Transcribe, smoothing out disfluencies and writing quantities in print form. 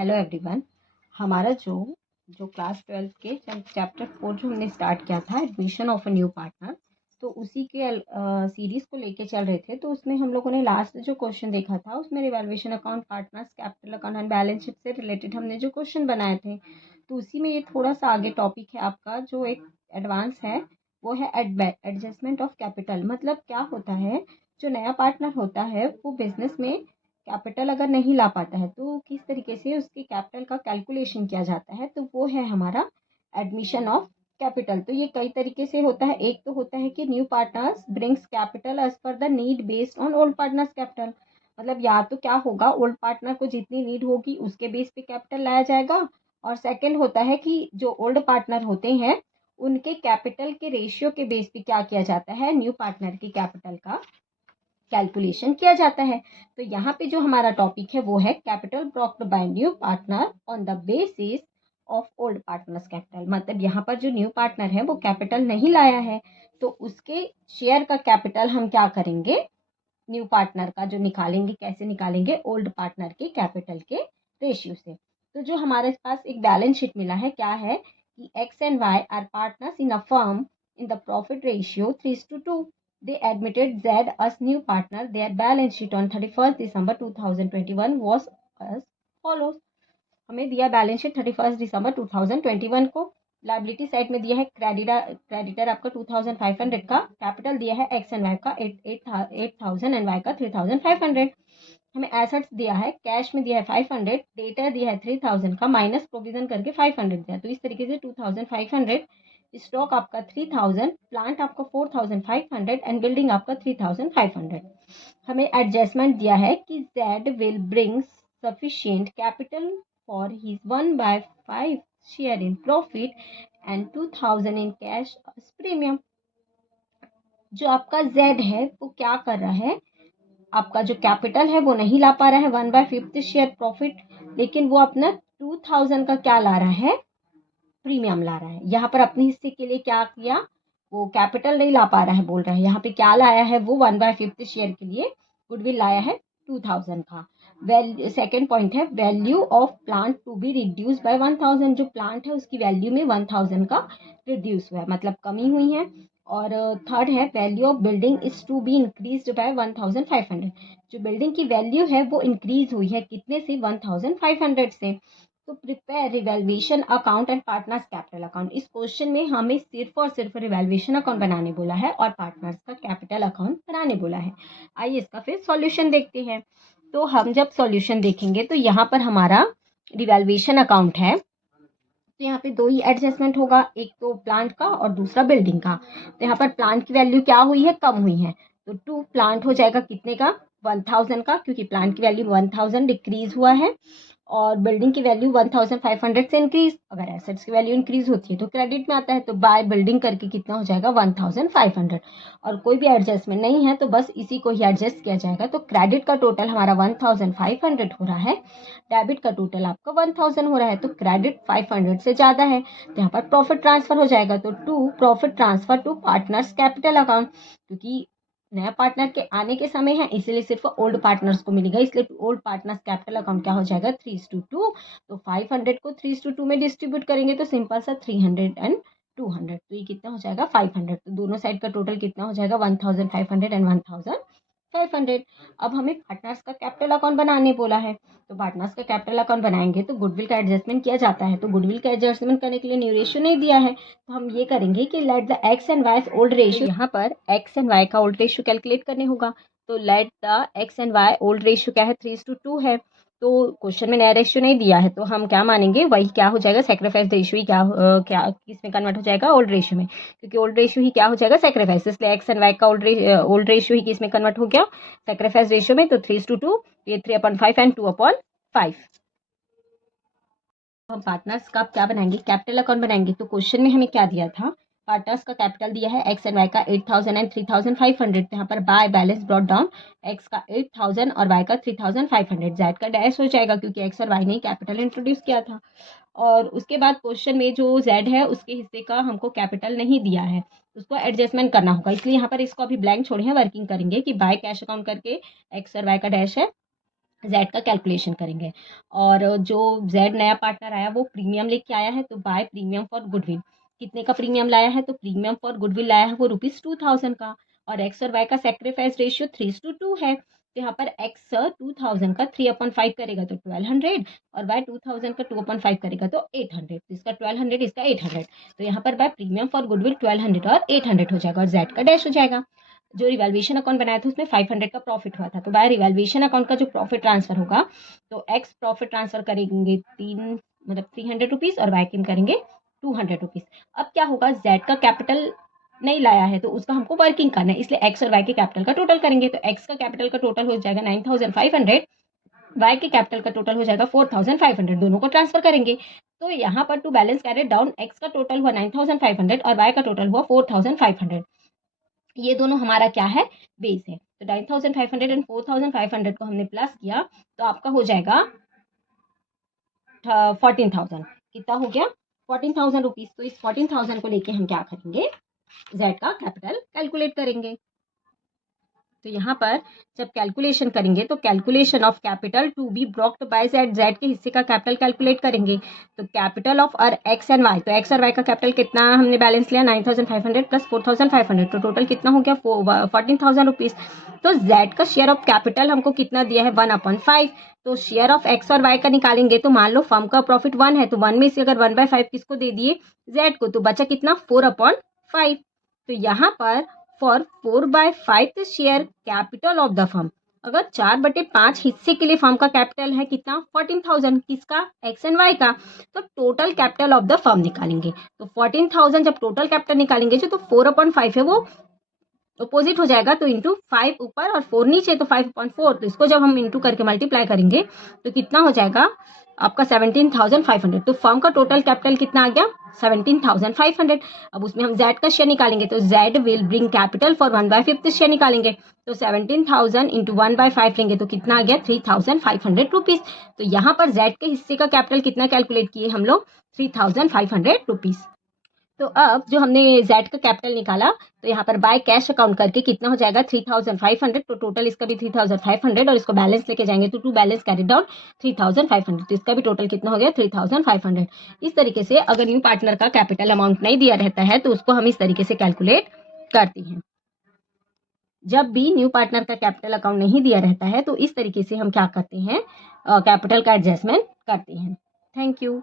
Hello everyone. हमारा जो जो क्लास 12 के चैप्टर 4 जो हमने स्टार्ट किया था admission of a new partner, तो उसी के सीरीज़ को लेके चल रहे थे। तो उसमें हम लोगों ने लास्ट जो क्वेश्चन देखा था उसमें revaluation account, partners capital account and balance sheet से रिलेटेड हमने जो क्वेश्चन बनाए थे, तो उसी में ये थोड़ा सा आगे टॉपिक है आपका जो एक एडवांस है, वो है एडजस्टमेंट ऑफ कैपिटल। मतलब क्या होता है, जो नया पार्टनर होता है वो बिजनेस में कैपिटल अगर नहीं ला पाता है तो किस तरीके से उसके कैपिटल का कैलकुलेशन किया जाता है, तो वो है हमारा एडमिशन ऑफ कैपिटल। तो ये कई तरीके से होता है। एक तो होता है कि new partners brings capital as per the need based on old partners capital. मतलब या तो क्या होगा, ओल्ड पार्टनर को जितनी नीड होगी उसके बेस पे कैपिटल लाया जाएगा, और सेकंड होता है कि जो ओल्ड पार्टनर होते हैं उनके कैपिटल के रेशियो के बेस पे क्या किया जाता है, न्यू पार्टनर के कैपिटल का कैलकुलेशन किया जाता है। तो यहाँ पे जो हमारा टॉपिक है वो है capital brought by new partner on the basis of old partners capital. मतलब यहाँ पर जो न्यू पार्टनर है वो कैपिटल नहीं लाया है, तो उसके शेयर का कैपिटल हम क्या करेंगे, न्यू पार्टनर का जो निकालेंगे, कैसे निकालेंगे, ओल्ड पार्टनर के कैपिटल के रेशियो से। तो जो हमारे पास एक बैलेंस शीट मिला है, क्या है कि X and Y are partners in a firm in the profit ratio 3:2। They admitted Z as new partner. Their balance sheet on 31st December 2021 was as follows. हमें दिया बैलेंस शीट 31 दिसंबर 2021 को। Liability side में दिया है creditor आपका 2500 का, capital दिया है एक्स एंड वाई का 8000 एंड वाई का 3500। हमें एसेट्स दिया है, कैश में दिया है 500, डेटर दिया है 3000 का, माइनस प्रोविजन करके 500 दिया। तो इस तरीके से 2500, स्टॉक आपका 3000, प्लांट आपका 4500 एंड बिल्डिंग आपका 3500। हमें एडजस्टमेंट दिया है कि Z will bring sufficient capital for his 1/5 share in profit and 2000 in cash premium. जो आपका जेड है वो क्या कर रहा है, आपका जो कैपिटल है वो नहीं ला पा रहा है 1/5 शेयर प्रॉफिट, लेकिन वो अपना 2000 का क्या ला रहा है, प्रीमियम ला रहा है। यहाँ पर अपने हिस्से के लिए क्या किया, वो कैपिटल नहीं ला पा रहा है, बोल रहा है यहाँ पे क्या लाया है, वो 1/5 शेयर के लिए गुडविल लाया है 2000 का। वैल्यू, सेकेंड पॉइंट है value of plant to be reduce by 1000। जो प्लांट है उसकी वैल्यू में 1000 का रिड्यूस हुआ है, मतलब कमी हुई है। और थर्ड है value of building is to be increase by 1500। जो बिल्डिंग की वैल्यू है वो इंक्रीज हुई है कितने से, 1500 से। तो prepare revaluation account and partners capital account. इस क्वेश्चन में हमें सिर्फ और सिर्फ रिवैल्यूएशन अकाउंट बनाने बोला है और पार्टनर्स का कैपिटल अकाउंट बनाने बोला है। आइए इसका फिर सॉल्यूशन देखते हैं। तो हम जब सॉल्यूशन देखेंगे तो यहाँ पर हमारा रिवैल्यूएशन अकाउंट है, तो यहाँ पे दो ही एडजस्टमेंट होगा, एक तो प्लांट का और दूसरा बिल्डिंग का। तो यहाँ पर प्लांट की वैल्यू क्या हुई है, कम हुई है, तो टू प्लांट हो जाएगा कितने का, 1000 का, क्योंकि प्लांट की वैल्यू 1000 डिक्रीज हुआ है, और बिल्डिंग की वैल्यू 1500 से इंक्रीज। अगर एसेट्स की वैल्यू इंक्रीज होती है तो क्रेडिट में आता है, तो बाय बिल्डिंग करके कितना हो जाएगा 1500। और कोई भी एडजस्टमेंट नहीं है तो बस इसी को ही एडजस्ट किया जाएगा। तो क्रेडिट का टोटल हमारा 1500 हो रहा है, डेबिट का टोटल आपका 1000 हो रहा है, तो क्रेडिट 500 से ज़्यादा है, तो यहाँ पर प्रॉफिट ट्रांसफर हो जाएगा। तो to profit transfer to partners capital account, क्योंकि नया पार्टनर के आने के समय है इसलिए सिर्फ ओल्ड पार्टनर्स को मिलेगा, इसलिए ओल्ड पार्टनर्स कैपिटल अकाउंट क्या हो जाएगा 3:2। तो 500 को 3:2 में डिस्ट्रीब्यूट करेंगे तो सिंपल सा 300 एंड 200, तो ये कितना हो जाएगा 500। तो दोनों साइड का टोटल कितना हो जाएगा 1500 एंड 1500। अब हमें पार्टनर्स का कैपिटल अकाउंट बनाने बोला है, तो पार्टनर्स का कैपिटल अकाउंट बनाएंगे तो गुडविल का एडजस्टमेंट किया जाता है। तो गुडविल का एडजस्टमेंट करने के लिए न्यू रेशियो नहीं दिया है, तो हम ये करेंगे कि let the X and Y old ratio, यहाँ पर एक्स एंड वाई का ओल्ड रेशियो कैलकुलेट करने होगा। तो let the X and Y old ratio क्या है 3:2 है, तो क्वेश्चन में नया रेशियो नहीं दिया है तो हम क्या मानेंगे, वही क्या हो जाएगा सैक्रिफाइस रेशियो ही क्या किस में कन्वर्ट हो जाएगा, ओल्ड रेशियो में, क्योंकि ओल्ड रेशियो ही क्या हो जाएगा सैक्रिफाइस, इसलिए एक्स एंड वाई का ओल्ड रेशियो ही किस में कन्वर्ट हो गया, सैक्रिफाइस रेशियो में। तो 3:2, ये 3/5 एंड 2/5। हम पार्टनर्स का क्या बनाएंगे, कैपिटल अकाउंट बनाएंगे। तो क्वेश्चन में हमें क्या दिया था, पार्टनर्स का कैपिटल दिया है एक्स एंड वाई का 8000 एंड 3500। यहाँ पर by balance brought down, X का 8000 और वाई का 3500। जेड का डैश हो जाएगा क्योंकि एक्स और वाई ने कैपिटल इंट्रोड्यूस किया था। और उसके बाद क्वेश्चन में जो जेड है उसके हिस्से का हमको कैपिटल नहीं दिया है, उसको एडजस्टमेंट करना होगा, इसलिए यहाँ पर इसको अभी ब्लैंक छोड़े हैं, वर्किंग करेंगे कि बाय कैश अकाउंट करके एक्स और वाई का डैश है जेड का कैलकुलेशन करेंगे। और जो जेड नया पार्टनर आया वो प्रीमियम लेके आया है, तो बाय प्रीमियम फॉर गुडविल। कितने का प्रीमियम लाया है? तो प्रीमियम फॉर गुडविल लाया है वो ₹2000 का। और एक्स और वाई का सेक्रीफाइस रेशियो 3:2 है, तो यहाँ पर एक्स 2000 का 3/5 करेगा तो 1200, और वाई 2000 का 2/5 करेगा तो 800। तो इसका 1200, इसका 800। तो यहाँ पर बाय प्रीमियम फॉर गुडविल 1200 और 800 हो जाएगा, और जेड का डैश हो जाएगा। जो रिवैल्यूएशन अकाउंट बनाया था उसमें 500 का प्रॉफिट हुआ था, तो बाय रिवैल्यूएशन अकाउंट का जो प्रॉफिट ट्रांसफर होगा, तो एक्स प्रॉफिट ट्रांसफर करेंगे ₹300 और वाई किन करेंगे ₹200। अब क्या होगा, जेड का कैपिटल नहीं लाया है तो उसका हमको वर्किंग करना है, इसलिए एक्स और वाई के कैपिटल का टोटल करेंगे। तो एक्स का कैपिटल का टोटल हो जाएगा 9500, वाई के कैपिटल का टोटल हो जाएगा 4500, दोनों को ट्रांसफर करेंगे। तो यहाँ पर to balance carried down, X का टोटल हुआ 9500 और वाई का टोटल हुआ 4500। ये दोनों हमारा क्या है, बेस है। तो 9500 एंड 4500 को हमने प्लस किया तो आपका हो जाएगा 14,000। कितना हो गया, 14,000 रुपीज। तो इस 14,000 को लेके हम क्या करेंगे, जेड का कैपिटल कैलकुलेट करेंगे। तो यहाँ पर जब कैलकुलेशन करेंगे तो calculation of capital to be brought by Z, Z के हिस्से का कैपिटल कैलकुलेट करेंगे। तो capital of R X and Y, तो एक्स और वाई का कैपिटल कितना हमने बैलेंस लिया 9500 प्लस 4500, तो टोटल कितना हो गया 14,000 रुपीज। तो जेड का शेयर ऑफ कैपिटल हमको कितना दिया है 1/5। तो शेयर ऑफ एक्स और वाई का निकालेंगे, तो मान लो फर्म का प्रॉफिट 1 है, तो 1 में से अगर 1/5 किसको दे दिए, जेड को, तो बचा कितना 4/5। तो यहाँ पर for 4/5 share capital of the firm, अगर 4/5 हिस्से के लिए फर्म का कैपिटल है कितना 14,000, किसका, एक्स एंड वाई का। तो total capital of the firm निकालेंगे, तो 14,000 जब टोटल कैपिटल निकालेंगे जो, तो 4/5 है वो अपोजिट हो जाएगा, तो इंटू 5 ऊपर और 4 नीचे, तो 5/4। तो इसको जब हम इंटू करके मल्टीप्लाई करेंगे तो कितना हो जाएगा आपका 17,500। तो फर्म का टोटल कैपिटल कितना आ गया 17,500। अब उसमें हम जेड का शेयर निकालेंगे, तो Z will bring capital for 1/5 share निकालेंगे, तो 17,000 इंटू 1/5 लेंगे तो कितना आ गया 3,500 रुपीज। तो यहाँ पर जेड के हिस्से का कैपिटल कितना कैलकुलेट किए हम लोग 3,500 रुपीज। तो अब जो हमने जेड का कैपिटल निकाला, तो यहाँ पर बाय कैश अकाउंट करके कितना हो जाएगा 3,500। तो टोटल इसका भी 3,500, और इसको बैलेंस लेके जाएंगे तो टू बैलेंस कैरी डाउन 3,500, तो इसका भी टोटल कितना हो गया 3,500। इस तरीके से अगर न्यू पार्टनर का कैपिटल अमाउंट नहीं दिया रहता है तो उसको हम इस तरीके से कैलकुलेट करते हैं। जब भी न्यू पार्टनर का कैपिटल अकाउंट नहीं दिया रहता है तो इस तरीके से हम क्या करते हैं, कैपिटल का एडजस्टमेंट करते हैं। Thank you.